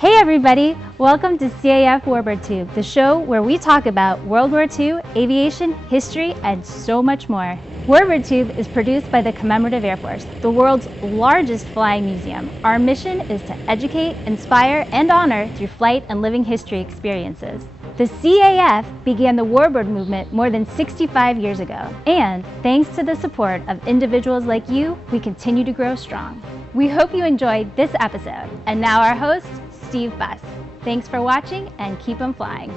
Hey everybody! Welcome to CAF Warbird Tube, the show where we talk about World War II, aviation, history, and so much more. Warbird Tube is produced by the Commemorative Air Force, the world's largest flying museum. Our mission is to educate, inspire, and honor through flight and living history experiences. The CAF began the Warbird movement more than 65 years ago, and thanks to the support of individuals like you, we continue to grow strong. We hope you enjoyed this episode, and now our host, Steve Buss. Thanks for watching and keep 'em flying.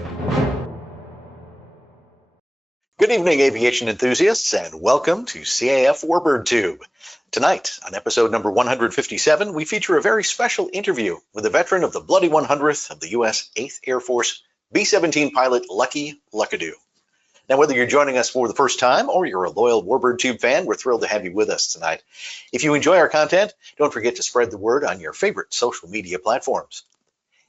Good evening, aviation enthusiasts, and welcome to CAF Warbird Tube. Tonight, on episode number 157, we feature a very special interview with a veteran of the Bloody 100th of the U.S. 8th Air Force, B-17 pilot Lucky Luckadoo. Now, whether you're joining us for the first time or you're a loyal Warbird Tube fan, we're thrilled to have you with us tonight. If you enjoy our content, don't forget to spread the word on your favorite social media platforms.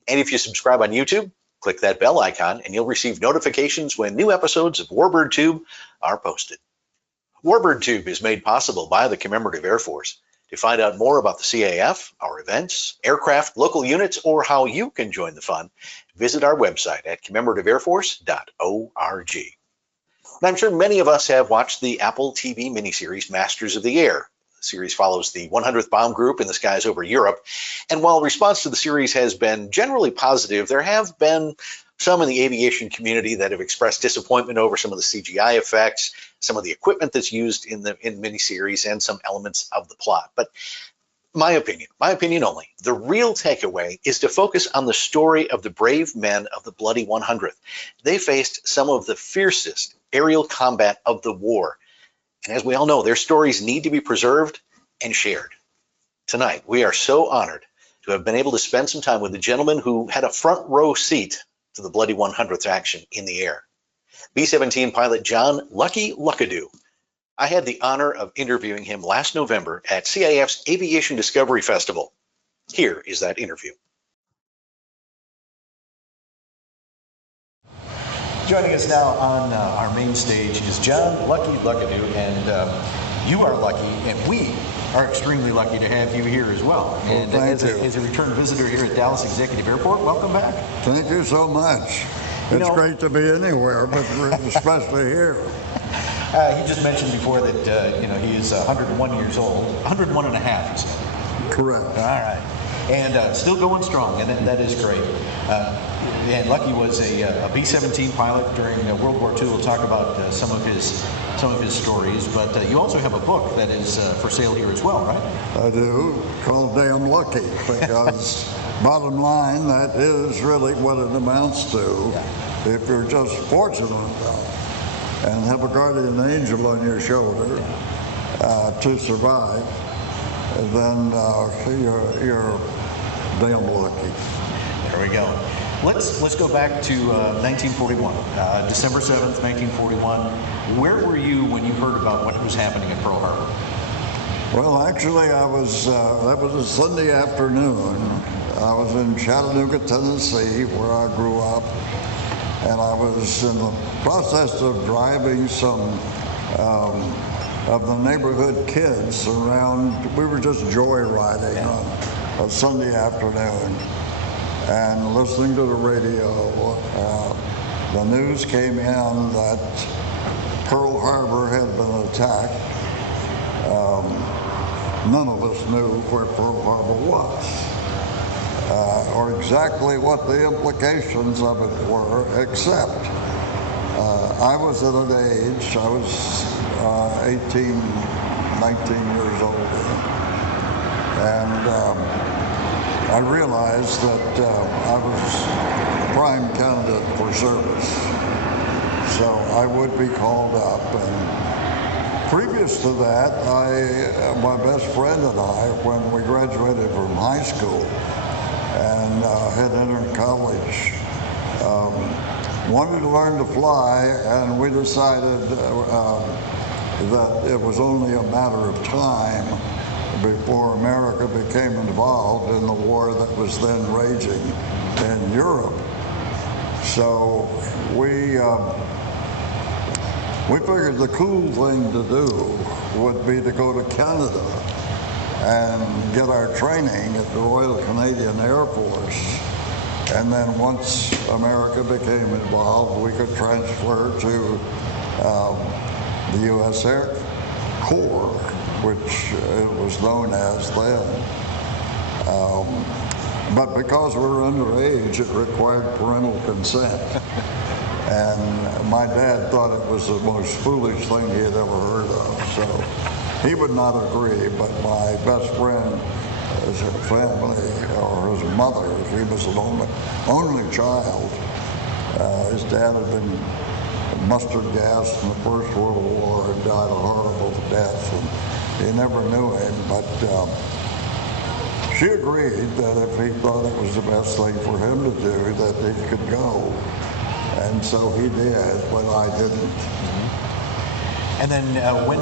And if you subscribe on YouTube, click that bell icon and you'll receive notifications when new episodes of Warbird Tube are posted. Warbird Tube is made possible by the Commemorative Air Force. To find out more about the CAF, our events, aircraft, local units, or how you can join the fun, visit our website at commemorativeairforce.org. And I'm sure many of us have watched the AppleTV miniseries Masters of the Air. The series follows the 100th bomb group in the skies over Europe. And while response to the series has been generally positive, there have been some in the aviation community that have expressed disappointment over some of the CGI effects, some of the equipment that's used in the miniseries, and some elements of the plot. But my opinion only, the real takeaway is to focus on the story of the brave men of the Bloody 100th. They faced some of the fiercest aerial combat of the war. And as we all know, their stories need to be preserved and shared. Tonight, we are so honored to have been able to spend some time with a gentleman who had a front row seat to the Bloody 100th action in the air. B-17 pilot John Lucky Luckadoo. I had the honor of interviewing him last November at CAF's Aviation Discovery Festival. Here is that interview. Joining us now on our main stage is John Lucky Luckadoo, and you are lucky, and we are extremely lucky to have you here as well. And thank you. As a return visitor here at Dallas Executive Airport, welcome back. Thank you so much. It's great to be anywhere, but especially here. You just mentioned before that he is 101 years old, 101 and a half, you said. Correct. All right. And still going strong, and that is great. And Lucky was a B-17 pilot during World War II. We'll talk about some of his stories, but you also have a book that is for sale here as well, right? I do, called Damn Lucky, because bottom line, that is really what it amounts to. Yeah. If you're just fortunate enough and have a guardian angel on your shoulder to survive, then you're damn lucky. There we go. Let's go back to 1941, December 7th, 1941. Where were you when you heard about what was happening at Pearl Harbor? Well, actually, that was a Sunday afternoon. I was in Chattanooga, Tennessee, where I grew up, and I was in the process of driving some of the neighborhood kids around. We were just joyriding on a Sunday afternoon and listening to the radio. The news came in that Pearl Harbor had been attacked. None of us knew where Pearl Harbor was or exactly what the implications of it were, except I was at an age, I was 18, 19 years old, and I realized that I was a prime candidate for service, so I would be called up. And previous to that, my best friend and I, when we graduated from high school and had entered college, wanted to learn to fly, and we decided that it was only a matter of time before America became involved in the war that was then raging in Europe. So we figured the cool thing to do would be to go to Canada and get our training at the Royal Canadian Air Force And then once America became involved, we could transfer to the U.S. Air Corps, which it was known as then. But because we were underage, it required parental consent. And my dad thought it was the most foolish thing he had ever heard of, so he would not agree. But my best friend, his family, or his mother, he was an only child. His dad had been mustard gas in the First World War and died a horrible death, and he never knew him, but she agreed that if he thought it was the best thing for him to do, that he could go. And so he did, but I didn't. Mm-hmm. And then when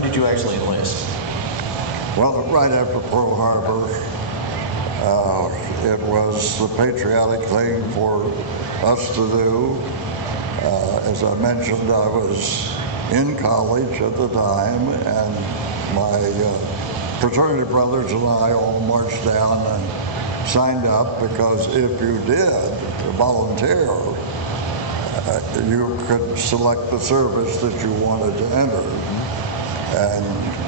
did you actually enlist? Well, right after Pearl Harbor. It was the patriotic thing for us to do. As I mentioned, I was in college at the time, and my fraternity brothers and I all marched down and signed up, because if you did volunteer, you could select the service that you wanted to enter. And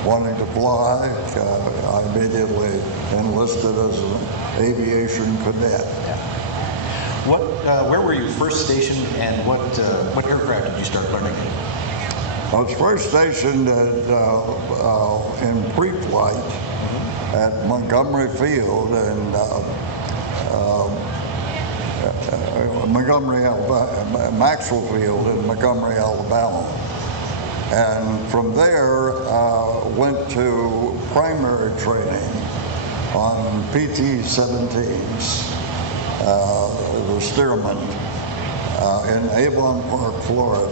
wanting to fly, I immediately enlisted as an aviation cadet. Where were you first stationed, and what aircraft did you start learning? I was first stationed in pre-flight at Montgomery Field in Maxwell Field in Montgomery, Alabama. And from there, went to primary training on PT-17s, the Stearman, in Avon Park, Florida.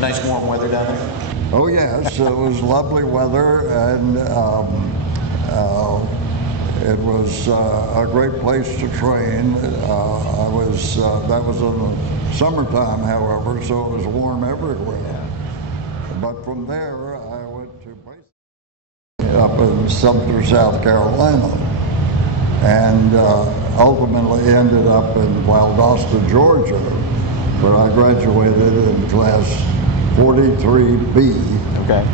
Nice warm weather down there? Oh yes, it was lovely weather, and it was a great place to train. That was in the summertime, however, so it was warm everywhere. But from there, I went to up in Sumter, South Carolina, and ultimately ended up in Valdosta, Georgia, where I graduated in class 43B, okay,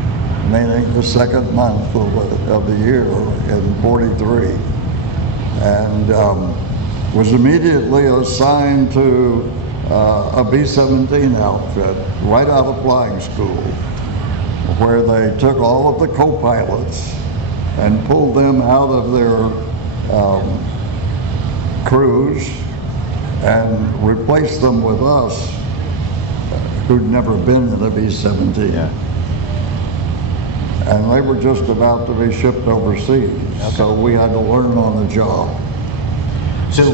meaning the second month of the year in 43, and was immediately assigned to a B-17 outfit right out of flying school, where they took all of the co-pilots and pulled them out of their crews and replaced them with us, who'd never been in a B-17. Yeah. And they were just about to be shipped overseas, okay. So we had to learn on the job. So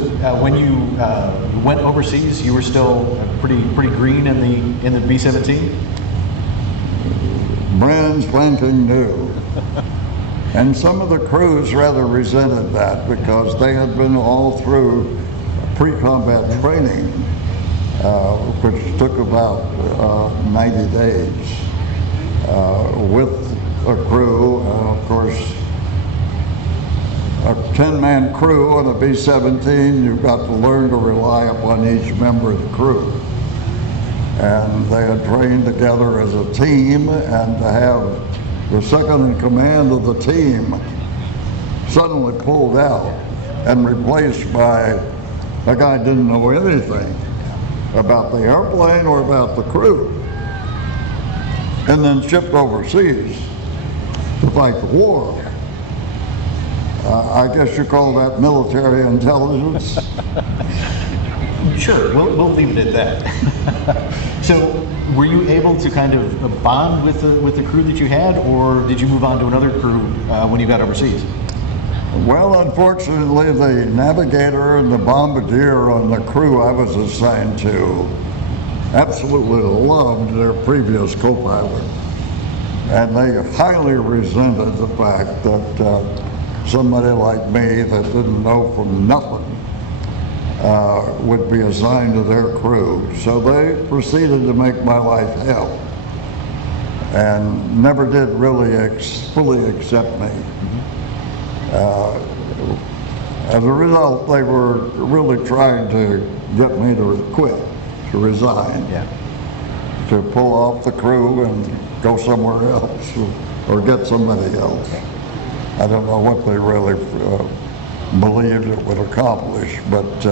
when you went overseas, you were still pretty green in the B-17? Brand spanking new. And some of the crews rather resented that, because they had been all through pre-combat training, which took about 90 days with a crew, of course, a 10-man crew on a B-17, you've got to learn to rely upon each member of the crew. And they had trained together as a team, and to have the second in command of the team suddenly pulled out and replaced by a guy who didn't know anything about the airplane or about the crew, and then shipped overseas to fight the war. I guess you call that military intelligence. Sure, we'll leave it at that. So, were you able to kind of bond with the crew that you had, or did you move on to another crew when you got overseas? Well, unfortunately, the navigator and the bombardier on the crew I was assigned to absolutely loved their previous co-pilot, and they highly resented the fact that somebody like me that didn't know from nothing would be assigned to their crew. So they proceeded to make my life hell, and never did really fully accept me. As a result, they were really trying to get me to quit, to resign, to pull off the crew and go somewhere else or get somebody else. I don't know what they really believed it would accomplish, but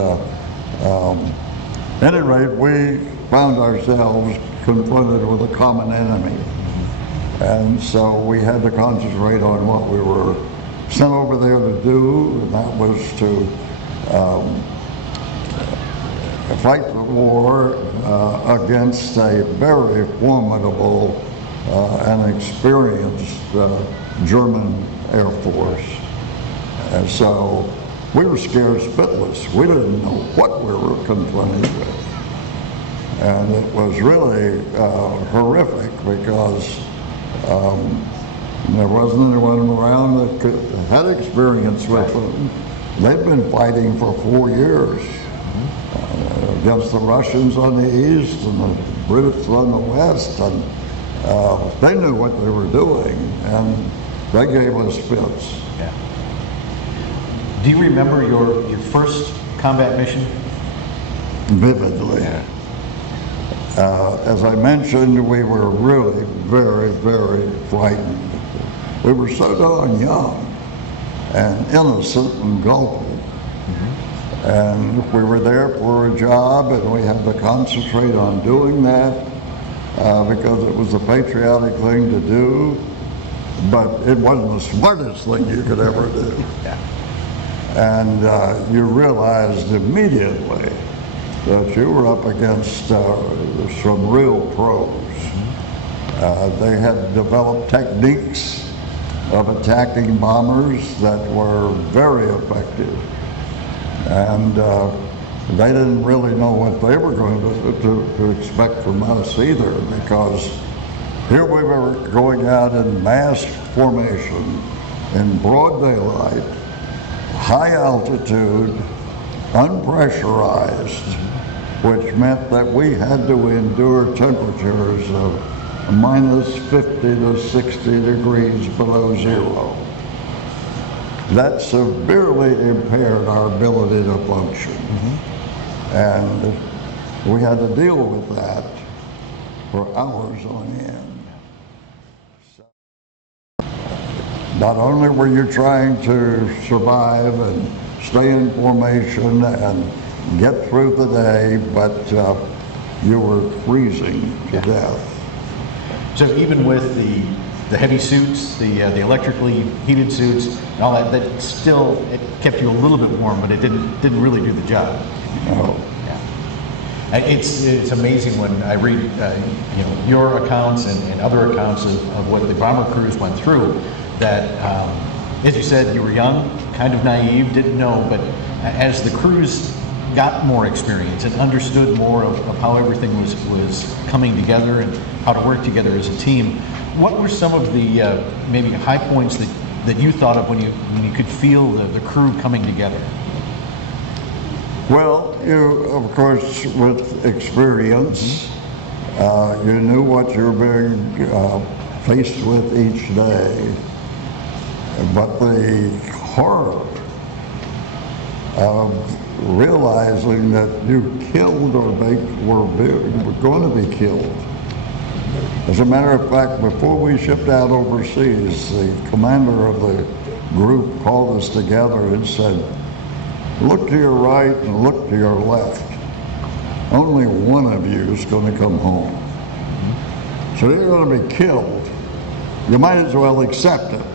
at any rate, we found ourselves confronted with a common enemy. And so we had to concentrate on what we were sent over there to do, and that was to fight the war against a very formidable and experienced German Air Force. And so we were scared spitless. We didn't know what we were confronted with. And it was really horrific because there wasn't anyone around that had experience with them. They'd been fighting for 4 years against the Russians on the east and the Brits on the west, and they knew what they were doing, and they gave us fits. Yeah. Do you remember your first combat mission? Vividly. Yeah. As I mentioned, we were really very, very frightened. We were so darn young and innocent and gullible. And we were there for a job, and we had to concentrate on doing that because it was the patriotic thing to do, but it wasn't the smartest thing you could ever do. Yeah. And you realized immediately that you were up against some real pros. They had developed techniques of attacking bombers that were very effective. And they didn't really know what they were going to expect from us either, because here we were going out in mass formation in broad daylight, high altitude, unpressurized, which meant that we had to endure temperatures of minus 50 to 60 degrees below zero. That severely impaired our ability to function. And we had to deal with that for hours on end. So, not only were you trying to survive and stay in formation and get through the day, but you were freezing to death. So even with the heavy suits, the electrically heated suits, and all that, that still, it kept you a little bit warm, but it didn't really do the job. No. Yeah. It's amazing when I read your accounts and other accounts of what the bomber crews went through, that as you said, you were young, kind of naive, didn't know, but as the crews got more experience and understood more of how everything was coming together and how to work together as a team, what were some of the maybe high points that you thought of when you could feel the crew coming together? Well, you, of course, with experience, you knew what you were being faced with each day, but the horror of realizing that you killed or they were going to be killed. As a matter of fact, before we shipped out overseas, the commander of the group called us together and said, look to your right and look to your left. Only one of you is going to come home. So you're going to be killed. You might as well accept it.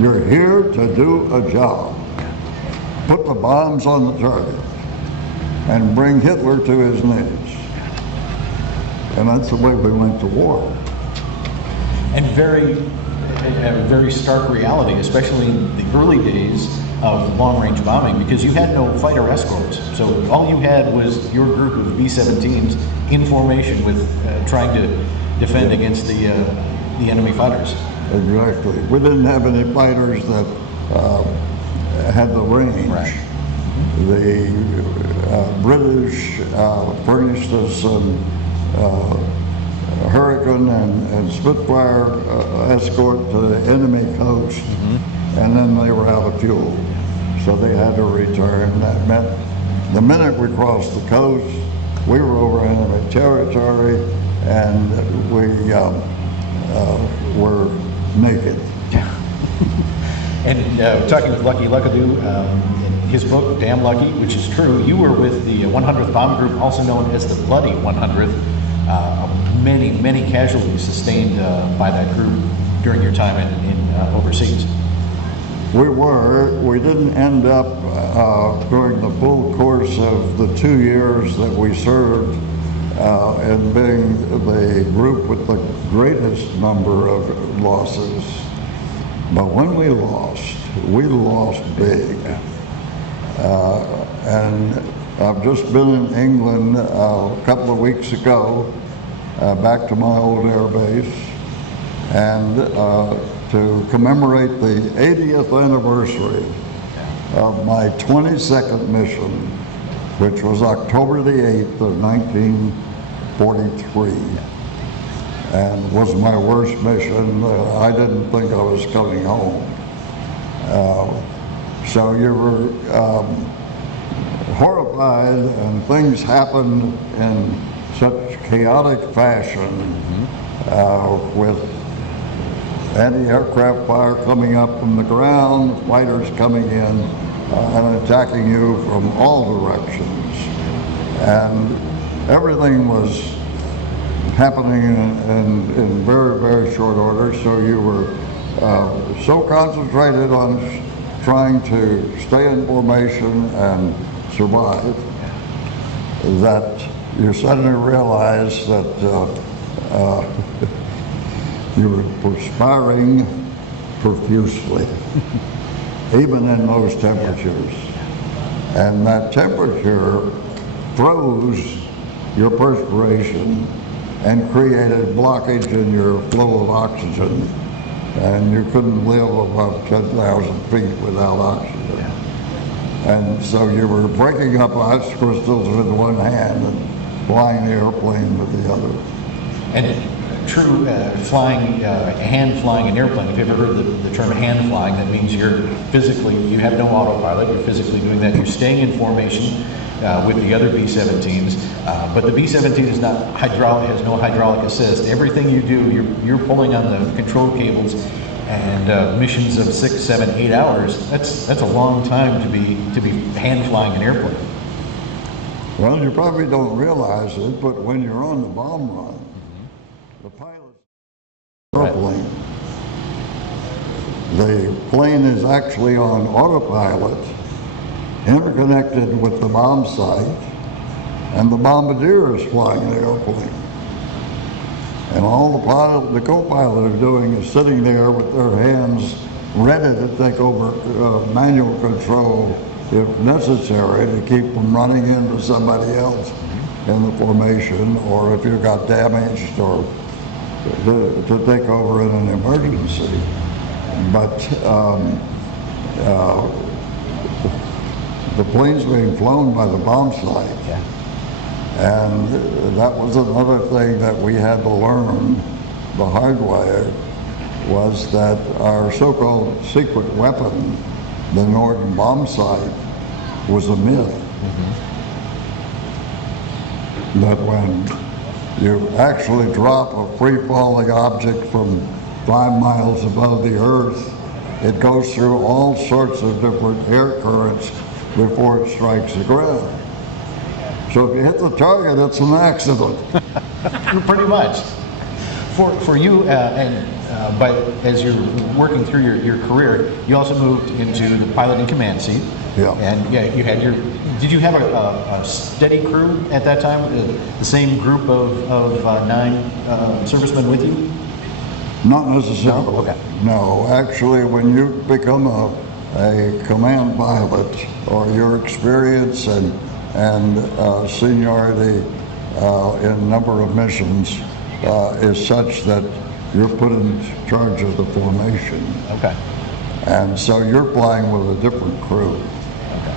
You're here to do a job. Put the bombs on the target and bring Hitler to his knees. And that's the way we went to war. And very stark reality, especially in the early days of long-range bombing, because you had no fighter escorts. So all you had was your group of B-17s in formation with trying to defend against the enemy fighters. Exactly. We didn't have any fighters that had the range. Right. The British furnished us some Hurricane and Spitfire escort to the enemy coast, and then they were out of fuel. so they had to return. That meant the minute we crossed the coast, we were over enemy territory, and we were naked. And talking with Luckadoo, in his book, Damn Lucky, which is true, you were with the 100th Bomb Group, also known as the Bloody 100th. Many, many casualties sustained by that group during your time in overseas. We didn't end up during the full course of the 2 years that we served in being the group with the greatest number of losses. But when we lost big. And I've just been in England a couple of weeks ago, back to my old air base, and to commemorate the 80th anniversary of my 22nd mission, which was October the 8th of 1943, and was my worst mission. I didn't think I was coming home. So you were horrified, and things happened in such chaotic fashion, with anti-aircraft fire coming up from the ground, fighters coming in and attacking you from all directions. And everything was happening in very, very short order, so you were so concentrated on trying to stay in formation and survive that you suddenly realize that you were perspiring profusely, even in those temperatures. And that temperature froze your perspiration and created blockage in your flow of oxygen, and you couldn't live above 10,000 feet without oxygen. And so you were breaking up ice crystals with one hand and flying the airplane with the other. And true hand flying an airplane, if you've ever heard the term hand flying, that means you have no autopilot, you're physically doing that, you're staying in formation with the other B-17s, but the B-17 is not has no hydraulic assist. Everything you do, you're pulling on the control cables, and missions of 6, 7, 8 hours, that's a long time to be hand flying an airplane. Well, you probably don't realize it, but when you're on the bomb run, the pilot's airplane, the plane is actually on autopilot, interconnected with the bomb site, and the bombardier is flying the airplane. And all the co-pilot are doing is sitting there with their hands ready to take over manual control if necessary, to keep from running into somebody else in the formation, or if you got damaged, or to take over in an emergency. But the plane's being flown by the bomb site. And that was another thing that we had to learn the hard way, was that our so-called secret weapon, the Norden bomb sight, was a myth. That when you actually drop a free-falling object from 5 miles above the Earth, it goes through all sorts of different air currents before it strikes the ground. So if you hit the target, it's an accident. Pretty much. For you, but as you're working through your career, you also moved into the pilot in command seat. Yeah. And you had did you have a steady crew at that time? The same group of 9 servicemen with you? Not necessarily. No? Okay. No, actually, when you become a command pilot, or your experience and seniority in number of missions is such that you're put in charge of the formation. Okay. And so you're flying with a different crew. Okay.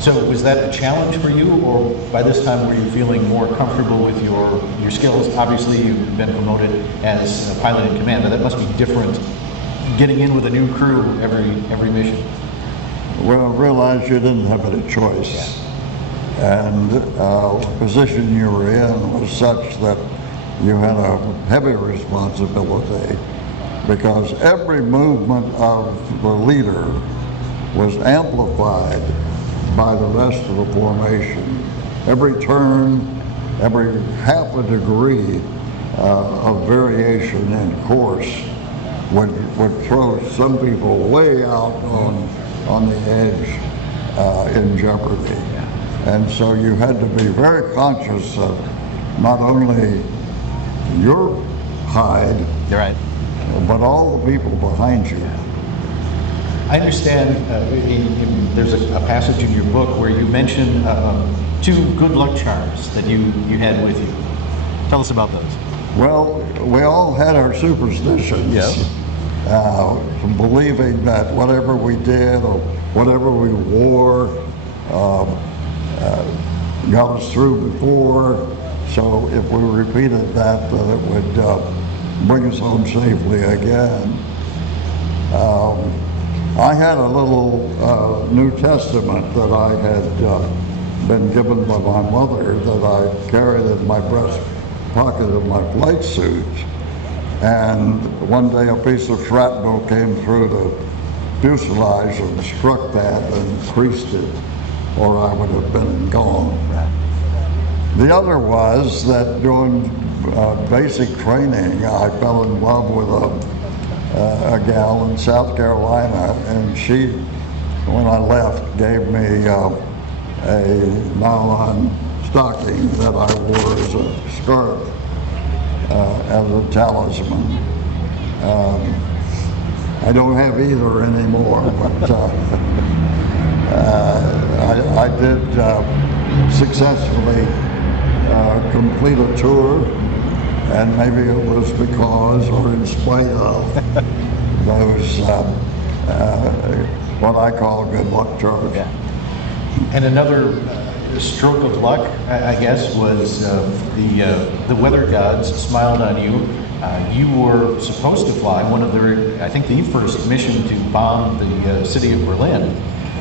So was that a challenge for you, or by this time were you feeling more comfortable with your skills? Obviously you've been promoted as a pilot in command, but that must be different getting in with a new crew every mission. well, realized you didn't have any choice. And the position you were in was such that you had a heavy responsibility, because every movement of the leader was amplified by the rest of the formation. Every turn, every half a degree of variation in course would throw some people way out on the edge in jeopardy. And so you had to be very conscious of not only your hide, Right. but all the people behind you. I understand there's a passage in your book where you mention 2 good luck charms that you had with you. Tell us about those. Well, we all had our superstitions. Believing that whatever we did or whatever we wore got us through before. So if we repeated that, then it would bring us home safely again. I had a little New Testament that I had been given by my mother that I carried in my breast pocket of my flight suit. And one day a piece of shrapnel came through the fuselage and struck that and creased it, or I would have been gone. The other was that during basic training, I fell in love with a gal in South Carolina, and she, when I left, gave me a nylon stocking that I wore as a scarf, as a talisman. I don't have either anymore, but I did successfully complete a tour, and maybe it was because or in spite of those what I call good luck charms. Yeah. And another stroke of luck, I guess, was the weather gods smiled on you. You were supposed to fly one of I think the first mission to bomb the city of Berlin.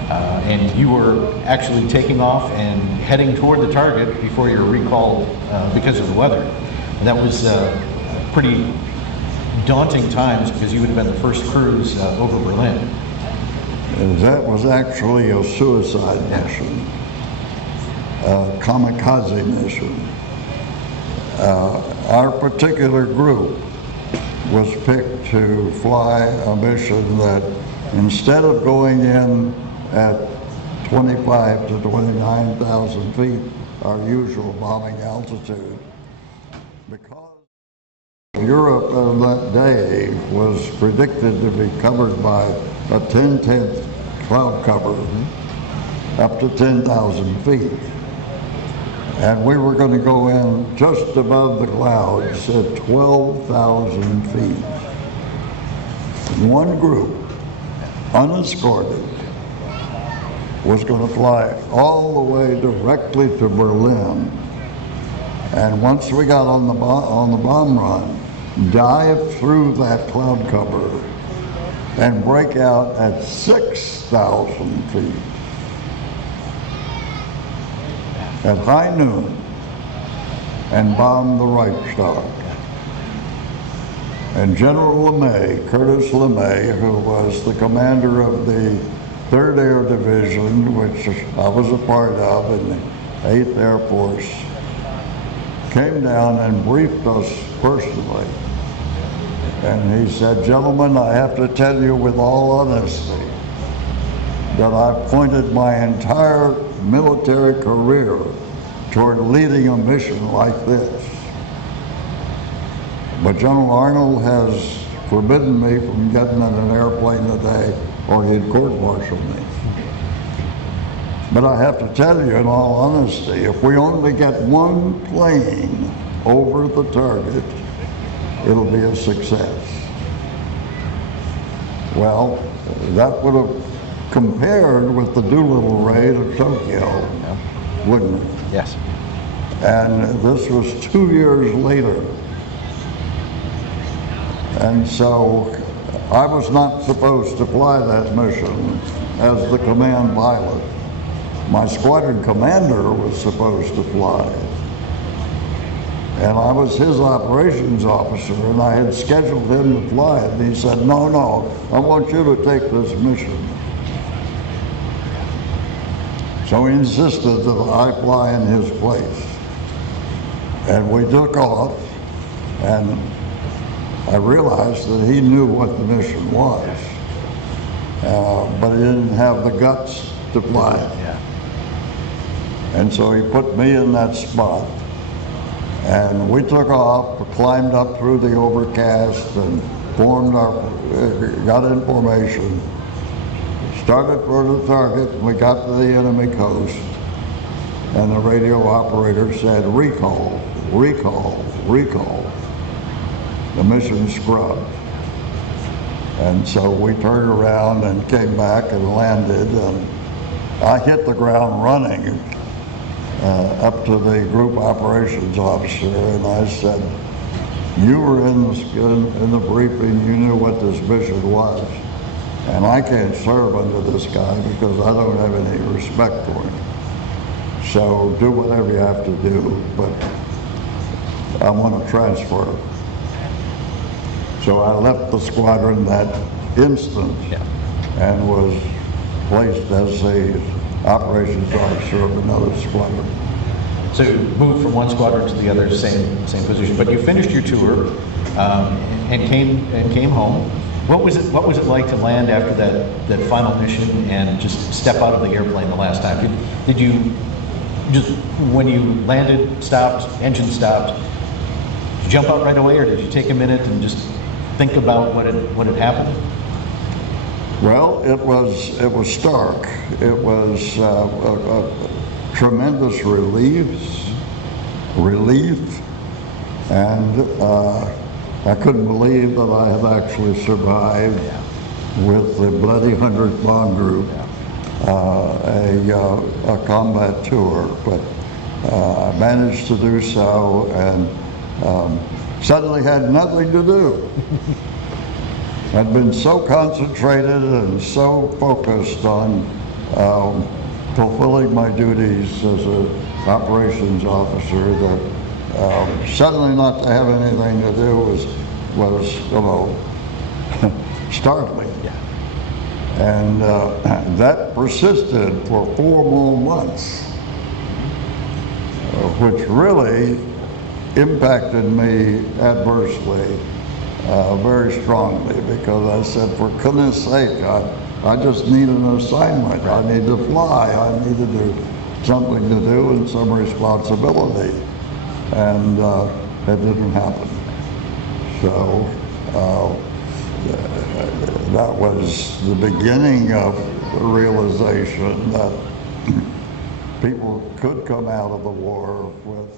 And you were actually taking off and heading toward the target before you were recalled because of the weather. And that was pretty daunting times, because you would have been the first cruise over Berlin. And that was actually a suicide mission, a kamikaze mission. Our particular group was picked to fly a mission that, instead of going in at 25 to 29,000 feet, our usual bombing altitude, because Europe on that day was predicted to be covered by a 10-tenth cloud cover up to 10,000 feet. And we were going to go in just above the clouds at 12,000 feet. One group, unescorted, was going to fly all the way directly to Berlin. And once we got on the bomb run, dive through that cloud cover and break out at 6,000 feet at high noon and bomb the Reichstag. And General LeMay, Curtis LeMay, who was the commander of the 3rd Air Division, which I was a part of, in the 8th Air Force, came down and briefed us personally. And he said, "Gentlemen, I have to tell you with all honesty that I've pointed my entire military career toward leading a mission like this. But General Arnold has forbidden me from getting in an airplane today, or he'd court-martial me. But I have to tell you in all honesty, if we only get one plane over the target, it'll be a success." Well, that would have compared with the Doolittle raid of Tokyo, wouldn't it? Yes. And this was 2 years later. And so I was not supposed to fly that mission, as the command pilot. My squadron commander was supposed to fly. And I was his operations officer, and I had scheduled him to fly it. And he said, no, I want you to take this mission. So he insisted that I fly in his place. And we took off, and I realized that he knew what the mission was, but he didn't have the guts to fly it. Yeah. And so he put me in that spot, and we took off, climbed up through the overcast, and got in formation, started for the target, and we got to the enemy coast, and the radio operator said, recall, recall, recall. The mission scrubbed. And so we turned around and came back and landed, and I hit the ground running up to the group operations officer, and I said, you were in the briefing, you knew what this mission was, and I can't serve under this guy because I don't have any respect for him. So do whatever you have to do, but I want to transfer. So I left the squadron that instant and was placed as the operations officer of another squadron. So you moved from one squadron to the other, same position. But you finished your tour and came home. What was it like to land after that final mission and just step out of the airplane the last time? Did you just, when you landed, stopped, engine stopped, did you jump out right away, or did you take a minute and just think about what had happened? Well, it was stark. It was a tremendous relief, and I couldn't believe that I had actually survived with the Bloody Hundredth bomb group a combat tour, but I managed to do so, and suddenly had nothing to do. I'd been so concentrated and so focused on fulfilling my duties as an operations officer that suddenly not to have anything to do was startling. And that persisted for 4 more months, which really impacted me adversely very strongly, because I said, for goodness sake, I just need an assignment. I need to fly. I needed something to do and some responsibility. And it didn't happen. So that was the beginning of the realization that people could come out of the war with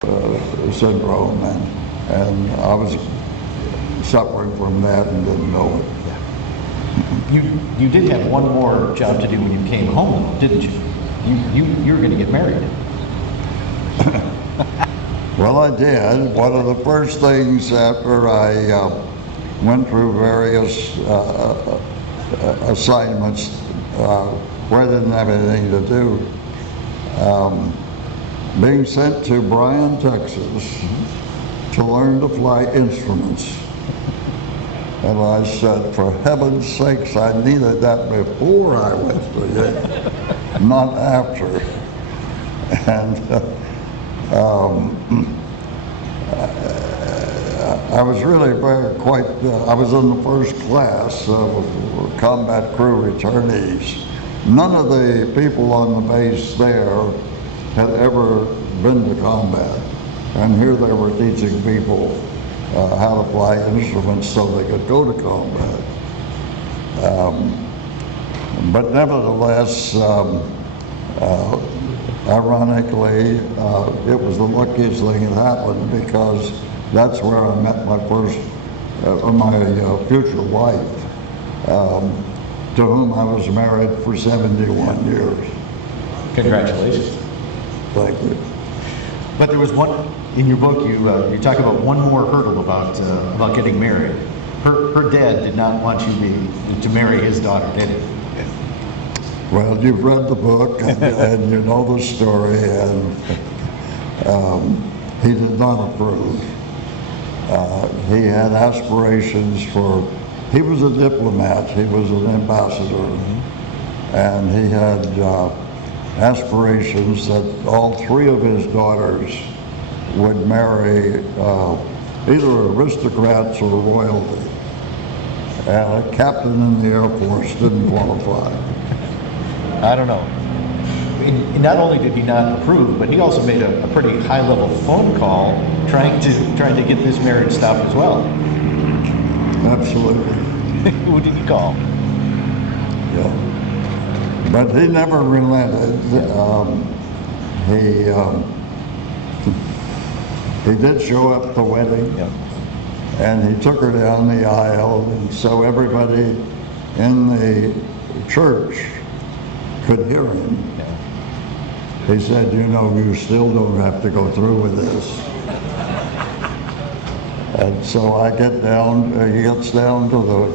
post syndrome, and I was suffering from that and didn't know it. You did have one more job to do when you came home, didn't you? You were going to get married. Well, I did. One of the first things after I went through various assignments where I didn't have anything to do, being sent to Bryan, Texas to learn to fly instruments. And I said, for heaven's sakes, I needed that before I went to it, not after. And I was really I was in the first class of combat crew returnees. None of the people on the base there had ever been to combat. And here they were teaching people how to fly instruments so they could go to combat. But nevertheless, ironically, it was the luckiest thing that happened, because that's where I met my future wife, to whom I was married for 71 years. Congratulations. Thank you. But there was one, in your book, you talk about one more hurdle about getting married. her dad did not want you to marry his daughter, did he? Well, you've read the book and you know the story, and he did not approve. He had aspirations he was a diplomat, he was an ambassador, and he had aspirations that all three of his daughters would marry either aristocrats or royalty. And a captain in the Air Force didn't qualify. I don't know. Not only did he not approve, but he also made a pretty high-level phone call trying to get this marriage stopped as well. Absolutely. Who did he call? Yeah. But he never relented. He did show up at the wedding, Yep. and he took her down the aisle, and so everybody in the church could hear him. Yeah. He said, you know, you still don't have to go through with this. And so he gets down to the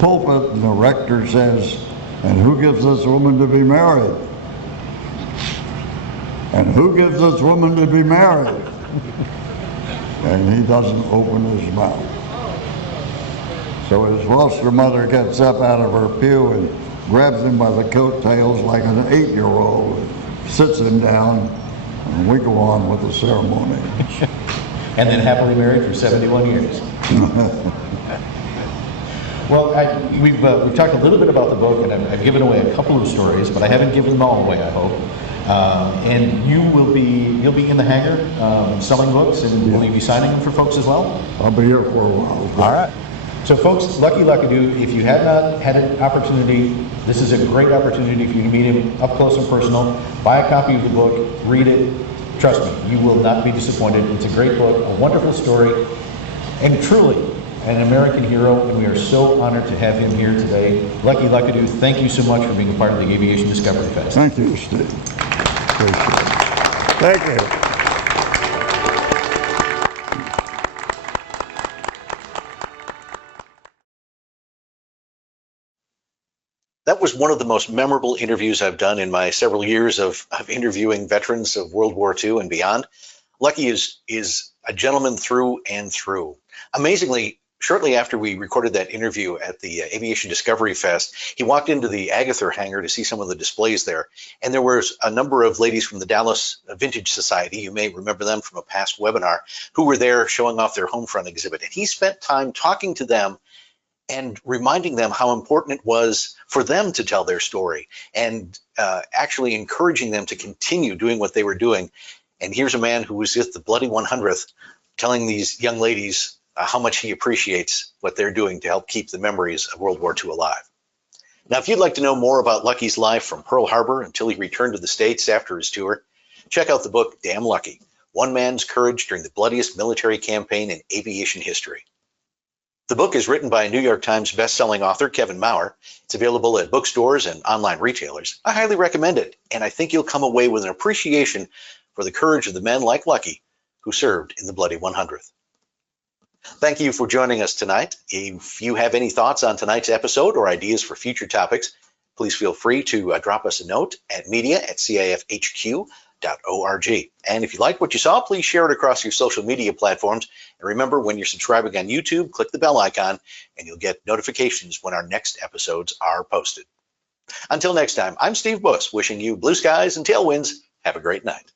pulpit, and the rector says, and who gives this woman to be married? And who gives this woman to be married? And he doesn't open his mouth. So his foster mother gets up out of her pew and grabs him by the coattails like an 8-year-old, sits him down, and we go on with the ceremony. And then happily married for 71 years. Well, we've talked a little bit about the book, and I've given away a couple of stories, but I haven't given them all away, I hope. And you'll be in the hangar selling books, and will you be signing them for folks as well? I'll be here for a while. All right. So folks, Luckadoo, if you have not had an opportunity, this is a great opportunity for you to meet him up close and personal. Buy a copy of the book, read it. Trust me, you will not be disappointed. It's a great book, a wonderful story, and truly an American hero, and we are so honored to have him here today. Luckadoo, thank you so much for being a part of the Aviation Discovery Fest. Thank you, Steve. Appreciate it. Thank you. That was one of the most memorable interviews I've done in my several years of interviewing veterans of World War II and beyond. Lucky is a gentleman through and through. Amazingly, shortly after we recorded that interview at the Aviation Discovery Fest, he walked into the Agatha hangar to see some of the displays there. And there was a number of ladies from the Dallas Vintage Society, you may remember them from a past webinar, who were there showing off their Homefront exhibit. And he spent time talking to them and reminding them how important it was for them to tell their story, and actually encouraging them to continue doing what they were doing. And here's a man who was with the Bloody 100th telling these young ladies how much he appreciates what they're doing to help keep the memories of World War II alive. Now, if you'd like to know more about Lucky's life from Pearl Harbor until he returned to the States after his tour, check out the book, Damn Lucky, One Man's Courage During the Bloodiest Military Campaign in Aviation History. The book is written by New York Times bestselling author Kevin Maurer. It's available at bookstores and online retailers. I highly recommend it, and I think you'll come away with an appreciation for the courage of the men like Lucky who served in the Bloody 100th. Thank you for joining us tonight. If you have any thoughts on tonight's episode or ideas for future topics, please feel free to drop us a note at media@cafhq.org. And if you like what you saw, please share it across your social media platforms. And remember, when you're subscribing on YouTube, click the bell icon and you'll get notifications when our next episodes are posted. Until next time, I'm Steve Buss, wishing you blue skies and tailwinds. Have a great night.